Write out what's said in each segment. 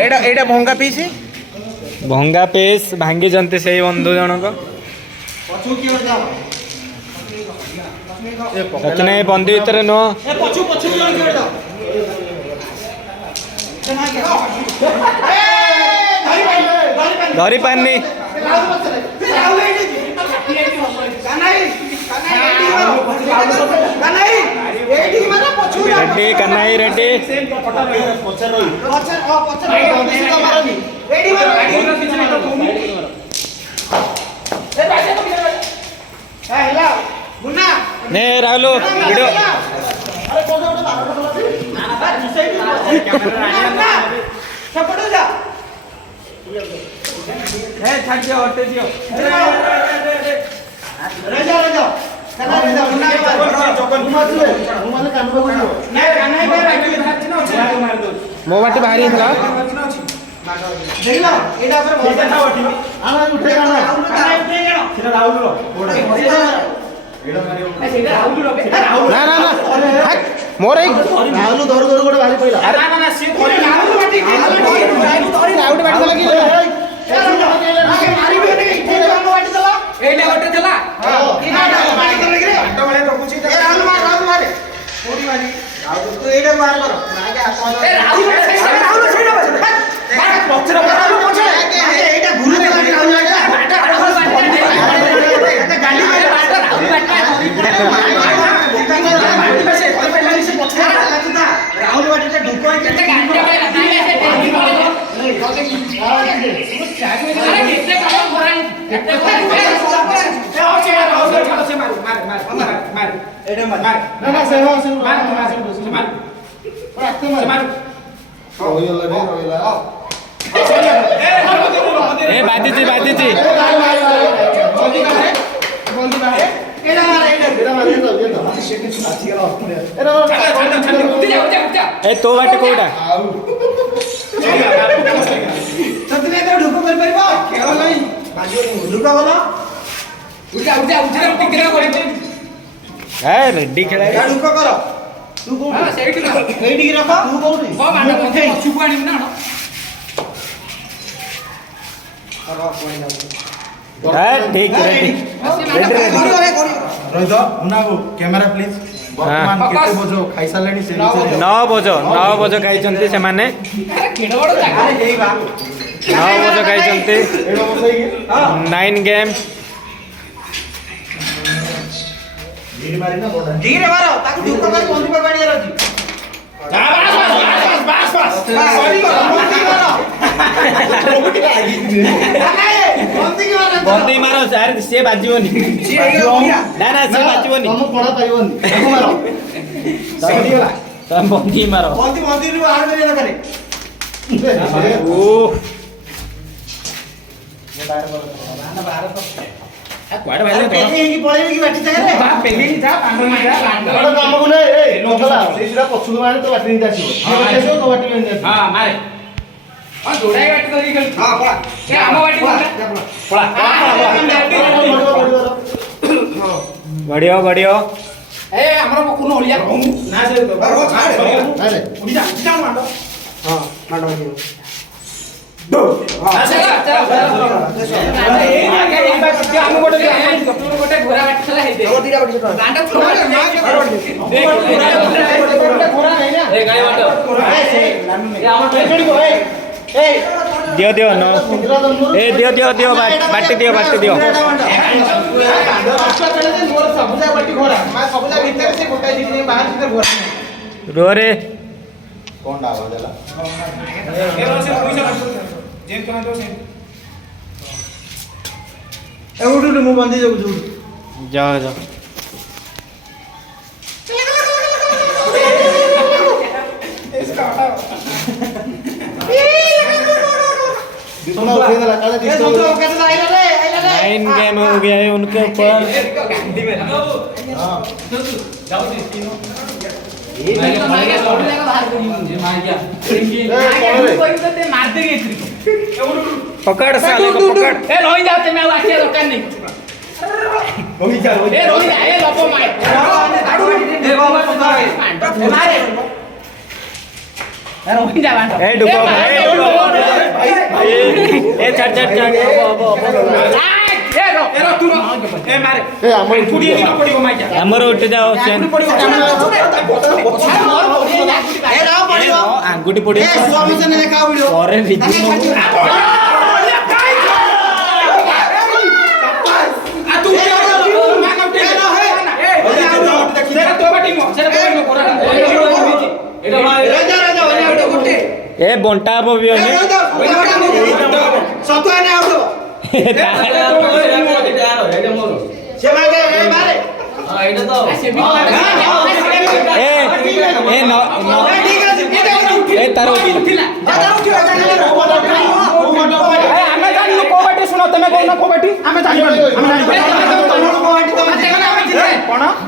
एटा भंगा पीस भांगी जंती से बंधु जनक सच नहीं बंदी भीतर नुह धरी पानी रेड्डी कन्नाई रेड्डी ने राहुल वीडियो मो बाटी बाहरी ना ना ना मोर राहुल धर धर गोटे बाहरी पइला अरे ना ना सी धरि राहुल बाटी राहुल बाटी लगी मारी भी नहीं इथे राहुल बाटी चला एने गोटे चला हां ई बाटी लगी रे बाटो वाले रखुची ए राहुल मार कोडी मारी राहुल तो एडे मार करो नागे आपन ए राहुल छेड़ा बात पछरा राहुल पछरा एटा भूल गया राहुल बाटा राहुल बाटा गाली में बाटा राहुल बाटा राहुल बाटी से ढुको के गांडे में लगाया से अरे कितने काम कराई कितने मार एडे मार ना ना से मार ए बाती जी ए तो बाटे कोडा सतने तो ढुको कर परबो खेल नहीं बाजो ढुको बोलो उठा टिकरा कोई ए रेडी खेला ढुको करो तू को हां सेठी रखो एडी रखो तू कोठी ओ मांडा उठे चुप आनी ना अरे कोई ना ठीक रेडी रोहित मुना को कैमरा प्लीज वर्तमान केते बजो खाई सालेनी से 9 बजो खाई चंती से माने केडो बडो जागा रे हेई बा 9 बजो खाई चंती 9 गेम धीरे मारी ना बोडा धीरे मारो ताकू दुख कर बंदी पर बाड़ी रहती बस सॉरी बंदी मारो सर से बाजीवनी ना ना से बाजीवनी हम पड़ा पाइबनी देखो मारो सही होला तुम बंदी मारो बंदी रू बाहर करिया करे ओ ये बाहर बोलो ना बाहर तो क्वाड भाई पेली की पळेबी की बाटी जगह रे बा पेली की जा पांडो मारा बड़ काम को ने ए लोकला सेसिरा पछुक मारे तो बाटी नहीं आसीबो आसीबो तो बाटी नहीं आसीबो हां मारे हां जोड़ाई बाटी तो निकल हां पळा के आम बाटी पळा बढ़िया ए हमरो कोन होलिया ना से छाड़ अरे उड़ी जा मांडो हां मांडो दो हां चला ए आगे एक बार के हम गोटे घोड़ा बाटी चला हे दे और दीटा बाटी चला गांडा छोड़ देख घोड़ा नहीं ना ए गाड़ी बाटो ए हम छोड़ी को ए दियो न ए दियो बाटी दियो सबजा बाटी घोड़ा मैं सबजा भीतर से गोटा जी बाहर भीतर घोड़ा रो रे कौन डावा देला ए रो से पैसा जेम कमा दो से ए उठू मु बंदी जाओ इसका हटाओ नाइन गेम हो गया है उनके ऊपर पकड़ साले को पकड़ ए रोई जाते मैं आके दुकान नहीं रोई जा ए रोई जा ए बापो मार ए बाबा पकड़ मारे ए डुको ए छाड़ छाड़ छाड़ हमर उठ जाओ आंगुठी पड़ी अरे ए बंटा भी शुण तुम कौन कौटी आम कौन तुम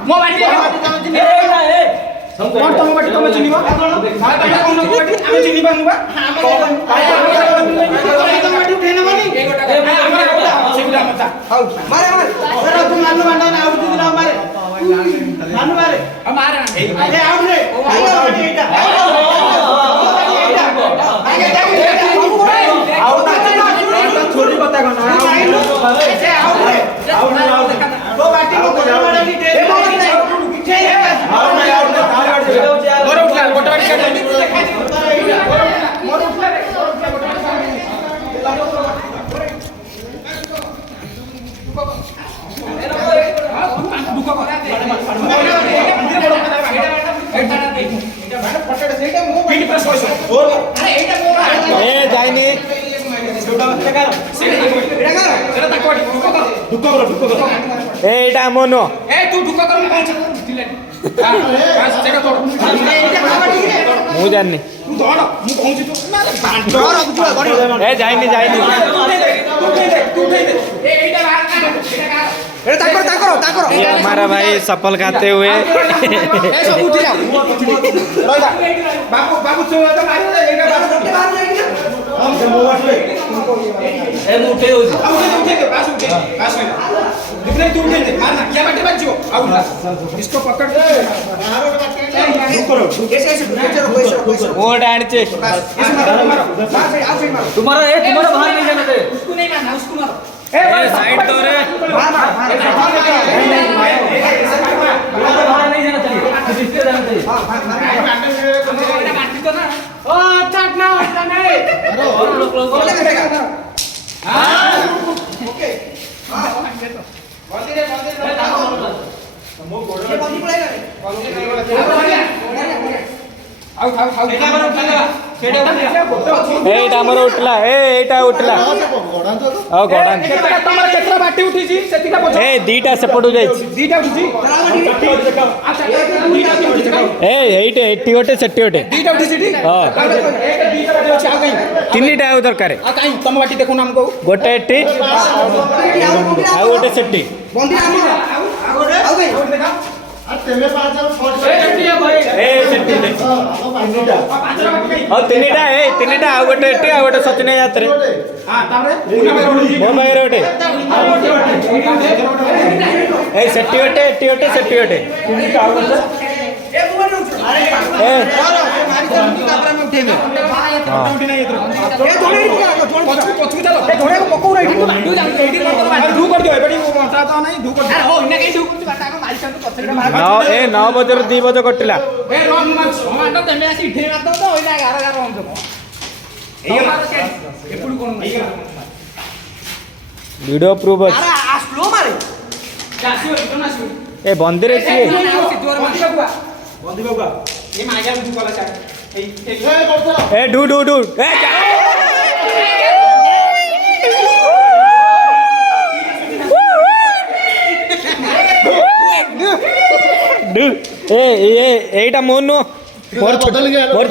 बाटी तुम चिन्ह आम चिन्ह एटा मोनो ए तू ढुक कर मैं मु जाननी तू धड़ मु पहुंची तो ए जाइनी जाइनी तू दे ए एटा बाहर ए ताकर ये हमारा भाई सफल खाते हुए ए सब उठ जा रोइदा बाबू बाबू तो मार एटा बाहर हम से मोबाइल ए मु उठे हो उठे पास दिखने तू उठे मारना क्या बाटे बच्चो आउ इसको पकड़ रुको वो डांचे तुम्हारा बाहर नहीं जाना थे उसको नहीं मारना उसको मारो ए साइड दो रे मार बाहर नहीं जाना चाहिए इसके जाना चाहिए ओ चटना नहीं अरे और लोग हां ओके हां बंदी रे मो गोड़ बंदी पड़ेगा रे आउ खाओ खाओ एटा मारो उठला सेटा एटा मारो उठला एटा उठला आ गोडान तमर केतरा बाटी उठी छी सेतिका पछ ए दीटा सेपटु जाई दीटा उठी छी ए एटे एटी ओटे सेटी ओटे दीटा उठी छी हां एक दीटा बाटी अछि आ काई तीनटा आ दरकार आ काई तम बाटी देखो नाम को गोटे एटी आ गोटे सेटी बंदी आ काई तेमे पांच छोड़ ए भाई ए सेटी और तीनटा आ गोटे एटी आ गोटे सचिन यात्रे हां तारे मो बाहर ओटे ए सेटी ओटे एटी ओटे सेटी ओटे तीनटा आ गोटे ए मोबाइल अरे मारी कैमरा में उठेबे उठी नहीं इधर ए थोड़े पछू चलो ए थोड़े पको रे तू जान एडी कर कर दियो एबडी मोटा तो नहीं धू कर हो इने के धू कर बाटा को मारी संग पछरे मार 9 बजे 2 बजे कटला ए रो मार समाटा तमे आसी इठे मार दो तो ओइला 11 हम जब ए मार एपुड कोन नहीं वीडियो प्रूफ अरे आ स्लो मारे जासियो इतो ना सियो ए बंदी रे छी बंदी बाबा ये माइया मुझे वाला चाहे ए डू डू डू ए डू ए एटा मोनो मोर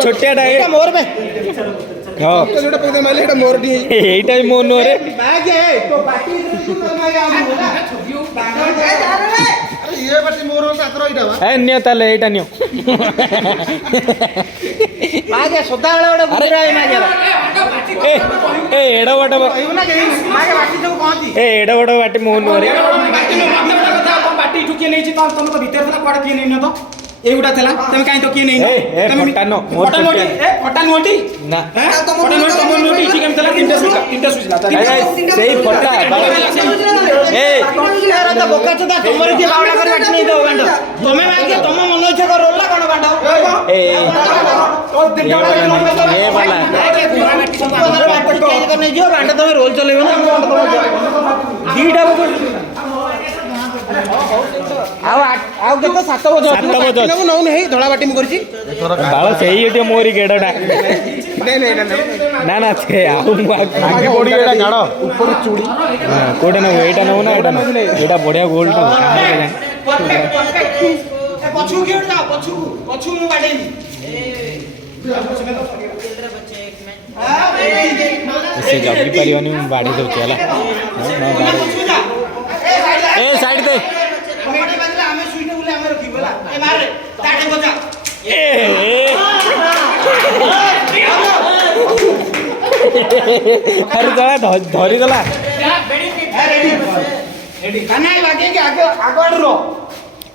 छोटियाटा एटा मोर में हां तो जोटा पदे माले एटा मोर डी एटा मोनो रे बैग है तो बाकी तू कर मागे आ छोटियो अरे ये बाटी मोर का तर एटा बा ए नियो ताले एटा नियो मागे सोदा वाला बुरा है मागे ए एडा वाटा मागे बाटी जो कहती ए एडा वाटा बाटी मोनो रे बाटी नो मतलब कथा बाटी ठुके नहीं छी तो तुम तो भीतर था पड़ के नहीं न तो ଏଇଗୁଟା ଥିଲା ତମେ କାଇଁ ତ କିଏ ନେଇନ ଏ ଫଟା ନ ମୋର ଫଟା ନୋଟି ଏ ଫଟା ନୋଟି ନା ଫଟା ନୋଟି ତମ ନୋଟି ଏଠି କେମିତି ଥିଲା ତିନଟା ସୁଝିଲା ସେଇ ଫଟା ଏ ତ ବୋକା ଚୋଦା ତମର କିଏ ବାଉଳା କରି ବାଟି ନେଇ ଦବ ବାଣ୍ଡ ତମେ ମାଗିଏ ତମ ମନ ଇଚ୍ଛା କର ରୋଲା କଣ ବାଣ୍ଡ ଏ ବାଲା ବାଟି ଚେଞ୍ଜ କରି ନେଇ ଯିବ ବାଣ୍ଡ ତମେ ରୋଲ ଚଲେଇବ ନା ଦିଟା ଆଉ କେତେ 7 ବଜ ନଉ ନେଇ ଧଳା ବାଟି ମୁଁ କରିଛି ବାଳ ସେଇ ଏଠି ମୋରି ଗେଡଟା ନା ନା ସେ ଆଉ ଆगे ପଡି ଏଟା ଗାଡ ଉପର ଚୁଡ଼ି କୋଉଟା ନବ ଏଇଟା ନବ ନା ଏଇଟା ନବ ଏଇଟା ବଢିଆ ଗୋଲ୍ଡ ନବ ପଛକୁ କିଏ ଯାଅ ପଛକୁ ମୁଁ ବାଡେଇବି ସେ ଜଗି ପାରିବନି ମୁଁ ବାଢି ଦଉଛି ହେଲା ଏ ସାଇଡ ଦେ ଆମେ ସୁଇଟେ ବୁଲେ ଆମେ ରଖିବୁ ହେଲା ଏ ମାରେ ତାଟେ ବଜା ଆରେ ଜଣା ଧରିଦେଲା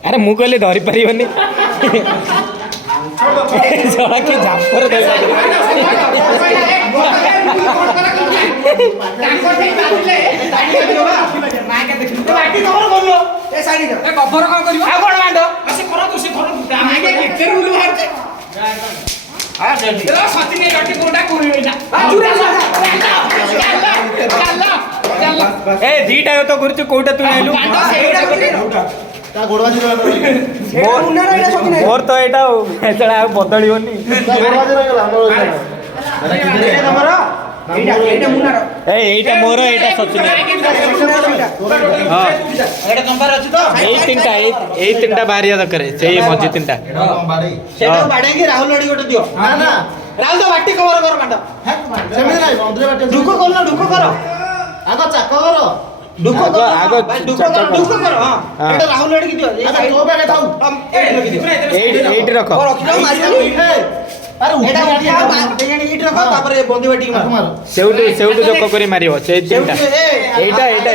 ଆରେ ମୁଁ କହିଲି ଧରି ପାରିବନି ଜଣା କି ଝାମ୍ପର କଭର କଣ କରିବ ଆଉ କଣ ବାଣ୍ଡ ସେ କରନ୍ତୁ ସେ ଧରନ୍ତୁ କେତେରୁ ବୁଲି ବାହାରୁଛି ସତି ନେଇ ରଟି କୋଉଟା କରିବେନା ଏ ଦିଟା ତ କରୁଛୁ କୋଉଟା ତୁ ନେଲୁ ମୋର ତ ଏଇଟା ସେଟା ଆଉ ବଦଳିବନି ଏଇଟା ମୋର ଏଇଟା ସଚିନ ଏଇ ତିନିଟା ବାହାରିବା ଦରକାର ସେଇ ମଝି ତିନିଟା ବାଡେଇକି ରାହୁଲ ଆଡି ଗୋଟେ ଦିଅ ରାହୁଲ ତ ବାଟି କଭର କର ବାଟ ଢୁକ କର ଢୁକ କର ଆଗ ଚାକ କର ଢୁକ କର ହଁ ଏଟା ରାହୁଲ ଆଡିକି ଦିଅ ତୋ ପାଖେ ଥାଉ ଏଇଠି ରଖ ସେଇଠୁ ଯୋଗ କରି ମାରିବ ସେଇ ତିନିଟା ଏଇଟା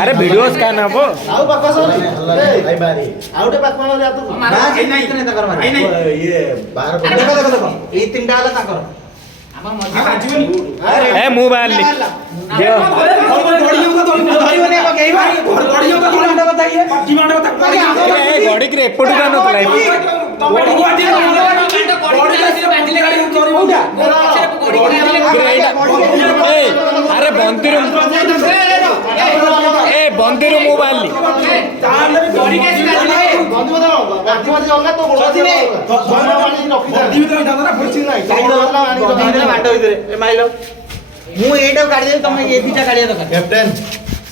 ଆରେ ଭିଡିଓ ସ୍କାନ ହବ ଏଇ ତିନିଟା ହେଲା ତାଙ୍କର ଏ ମୁଁ ବାହାରିଲି ଗଡିକିରେ ଏପଟକୁ ଆଣୁଥିଲା ଆରେ ବନ୍ଦିରୁ ମୁଁ ବାହାରିଲି ମୁଁ ଏଇଟାକୁ କାଢିଦେବି ତମେ ଏ ଦିଟା କାଢିବା ଦରକାର କ୍ୟାପ୍ଟେନ୍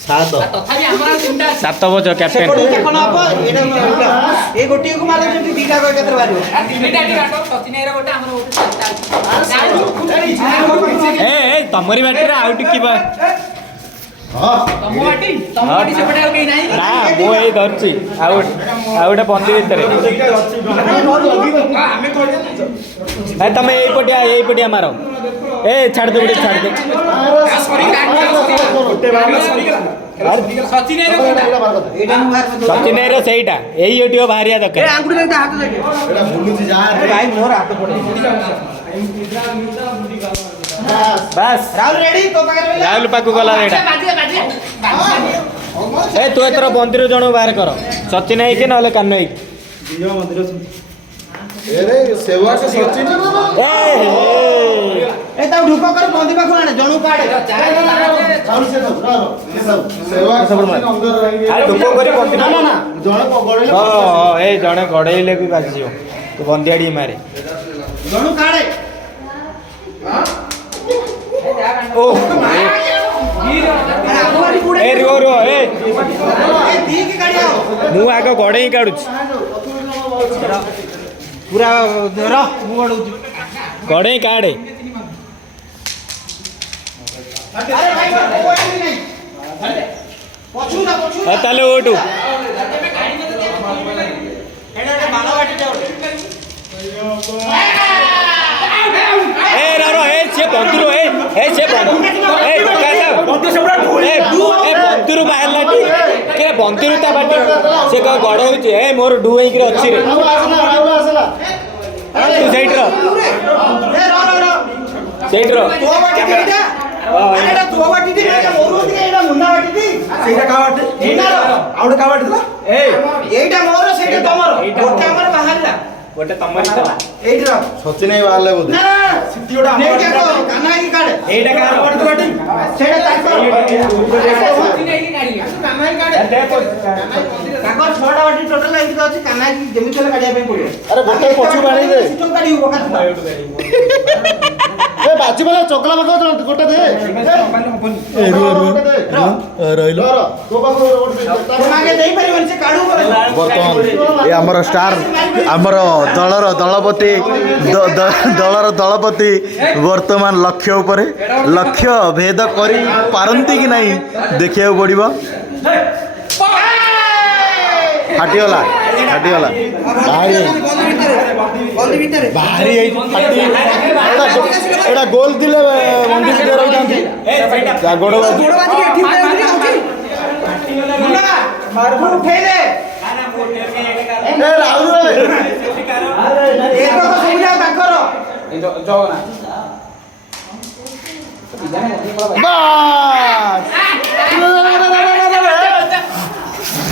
7 ବଜ କ୍ୟାପ୍ଟେନ୍ ଏ ଗୋଟିଏକୁ ମାର ଯେମିତି ଦିଟା ଏକାଥରେ ବାହାରିବ ଏ ତମରି ବାଟିରେ ଆଉ ଟିକେ ନା ମୁଁ ଏଇ ଧରୁଛି ଆଉ ଗୋଟେ ବନ୍ଦି ଭିତରେ ତମେ ଏଇପଟିଆ ମାର ଏ ଛାଡିଦେ ଗୋଟେ ଛାଡିଦେ ସଚିନେର ସେଇଟା ଏଇ ଏଠି ବାହାରିବା ଦରକାର ବାସ୍ ରାହୁଲ ପାଖକୁ ଗଲା ଏଇଟା ଏ ତୁ ଏଥର ବନ୍ଦିରୁ ଜଣକୁ ବାହାର କର ସଚିନ ହେଇକି ନହେଲେ କାନ ହେଇକି ଢୁକ କରି ବନ୍ଦି ପାଖକୁ ଆଣେ ଜଣକୁ କାଢେ ଜଣେ ଗଡେଇଲେ ବି ବାଜିଯିବ ତୁ ବନ୍ଦିଆଡି ମାରେ ଜଣକୁ କାଢେ ମୁଁ ଆଗ ଗଡେଇ କାଢୁଛି ପୁରା ମୁଁ ଗଡଉଛି ଗଡେଇ କାଢେ ତାହେଲେ ଓଠୁ ବନ୍ଧୁରୁ ବନ୍ଧୁରୁ ବାହାରିଲା ବନ୍ତିରୁ ତା ବାଟି ସେ କଣ ଗଡ଼ ହେଉଛି ଏ ମୋର ଡୁ ହେଇକିରି ଅଛି ରେ ତୁ ସେଇଠି ରହ ସେଇଠି ରହ ଗୋଟେ ତମର ସଚିନ ଭାଇ ବାହାରିଲେ ବୋଧେ ଏଇଟା କାହାର ଆରେ ଗୋଟେ ପଛୁ ବାଢି ଦେ ଏ ବାଜି ବାଲା ଚକଲା ପକାଉ ଗୋଟେ ଦେ ରହିଲ ବର୍ତ୍ତମାନ ଏ ଆମର ଷ୍ଟାର ଆମର ଦଳର ଦଳପତି ବର୍ତ୍ତମାନ ଲକ୍ଷ୍ୟ ଉପରେ ଲକ୍ଷ୍ୟ ଭେଦ କରି ପାରନ୍ତି କି ନାହିଁ ଦେଖିବାକୁ ପଡ଼ିବ ଫାଟିଗଲା ବାହାରି ଏଇଟା ଗୋଲ ଥିଲେ ବନ୍ଧୁ ରହିଥାନ୍ତି ଗୋଡ଼